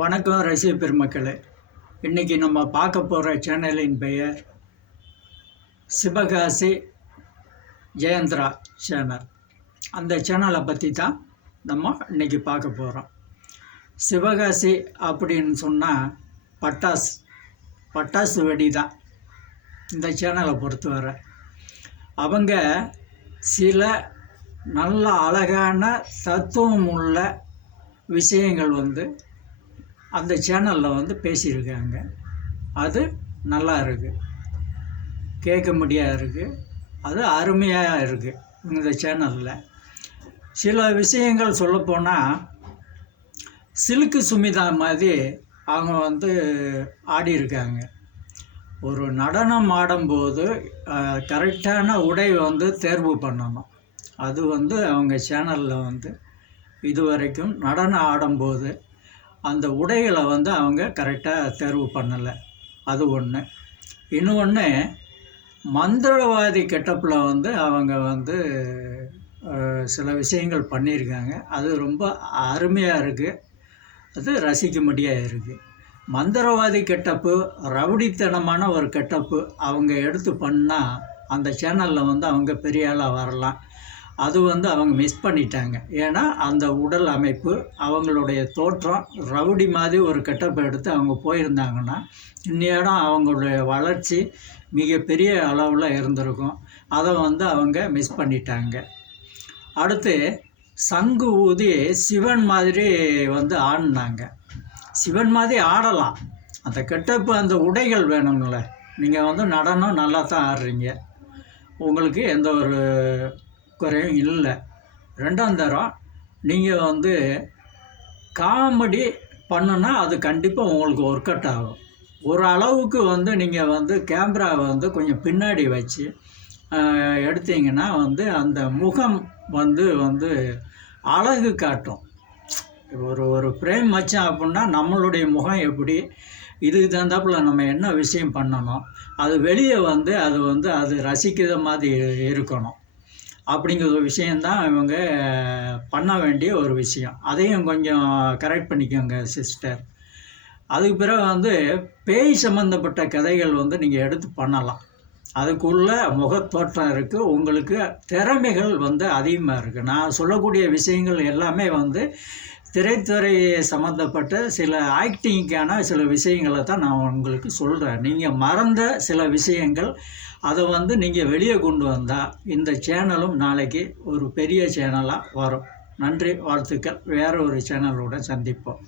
வணக்கம் ரசிக பெருமக்களே. இன்றைக்கி நம்ம பார்க்க போகிற சேனலின் பெயர் சிவகாசி ஜெயந்திரா சேனல். அந்த சேனலை பற்றி தான் நம்ம இன்றைக்கி பார்க்க போகிறோம். சிவகாசி அப்படின்னு சொன்னால் பட்டாசு வெடி தான் இந்த சேனலை பொறுத்தவரை. அவங்க சில நல்ல அழகான தத்துவம் உள்ள விஷயங்கள் அந்த சேனலில் பேசியிருக்காங்க. அது நல்லா இருக்குது, கேட்க முடியாது இருக்குது, அது அருமையாக இருக்குது. இந்த சேனலில் சில விஷயங்கள் சொல்லப்போனால் சிலுக்கு சுமிதா மாதிரி அவங்க ஆடியிருக்காங்க. ஒரு நடனம் ஆடும்போது கரெக்டான உடை தேர்வு பண்ணணும். அது அவங்க சேனலில் இதுவரைக்கும் நடனம் ஆடும்போது அந்த உடைகளை அவங்க கரெக்டாக தேர்வு பண்ணலை. அது ஒன்று. இன்னொன்று, மந்திரவாதி கெட்டப்பில் அவங்க சில விஷயங்கள் பண்ணியிருக்காங்க. அது ரொம்ப அருமையாக இருக்குது, அது ரசிக்கும்படியாக இருக்குது. மந்திரவாதி கெட்டப்பு, ரவுடித்தனமான ஒரு கெட்டப்பு அவங்க எடுத்து பண்ணால் அந்த சேனலில் அவங்க பெரிய ஆளாக வரலாம். அது அவங்க மிஸ் பண்ணிட்டாங்க. ஏன்னா அந்த உடல் அமைப்பு, அவங்களுடைய தோற்றம் ரவுடி மாதிரி ஒரு கெட்டப்பை எடுத்து அவங்க போயிருந்தாங்கன்னா இன்னிடம் அவங்களுடைய வளர்ச்சி மிகப்பெரிய அளவில் இருந்திருக்கும். அதை அவங்க மிஸ் பண்ணிட்டாங்க. அடுத்து, சங்கு ஊதி சிவன் மாதிரி ஆடினாங்க. சிவன் மாதிரி ஆடலாம், அந்த கெட்டப்பு அந்த உடைகள் வேணும்ல. நீங்கள் நடனம் நல்லா தான் ஆடுறீங்க, உங்களுக்கு எந்த ஒரு குறையும் இல்லை. ரெண்டாம் தரம் நீங்கள் காமெடி பண்ணுனா அது கண்டிப்பாக உங்களுக்கு ஒர்க் அவுட் ஆகும். ஒரு அளவுக்கு நீங்கள் கேமராவை கொஞ்சம் பின்னாடி வச்சு எடுத்தீங்கன்னா அந்த முகம் அழகு காட்டும். ஒரு ஃப்ரேம் வச்சோம் அப்படின்னா நம்மளுடைய முகம் எப்படி, இதுக்கு தகுந்தாப்புல நம்ம என்ன விஷயம் பண்ணணும், அது வெளியே அது ரசிக்கிற மாதிரி இருக்கணும். அப்படிங்கிற ஒரு விஷயந்தான் இவங்க பண்ண வேண்டிய ஒரு விஷயம். அதையும் கொஞ்சம் கரெக்ட் பண்ணிக்கோங்க சிஸ்டர். அதுக்கு பிறகு பேய் சம்மந்தப்பட்ட கதைகள் நீங்கள் எடுத்து பண்ணலாம். அதுக்குள்ள முகத்தோற்றம் இருக்குது, உங்களுக்கு திறமைகள் அதிகமாக இருக்குது. நான் சொல்லக்கூடிய விஷயங்கள் எல்லாமே திரைத்துறை சம்மந்தப்பட்ட சில ஆக்டிங்க்கான சில விஷயங்களை தான் நான் உங்களுக்கு சொல்கிறேன். நீங்கள் மறந்த சில விஷயங்கள் அதை நீங்கள் வெளியே கொண்டு வந்தால் இந்த சேனலும் நாளைக்கு ஒரு பெரிய சேனலாக வரும். நன்றி, வாழ்த்துக்கள். வேறு ஒரு சேனலோடு சந்திப்போம்.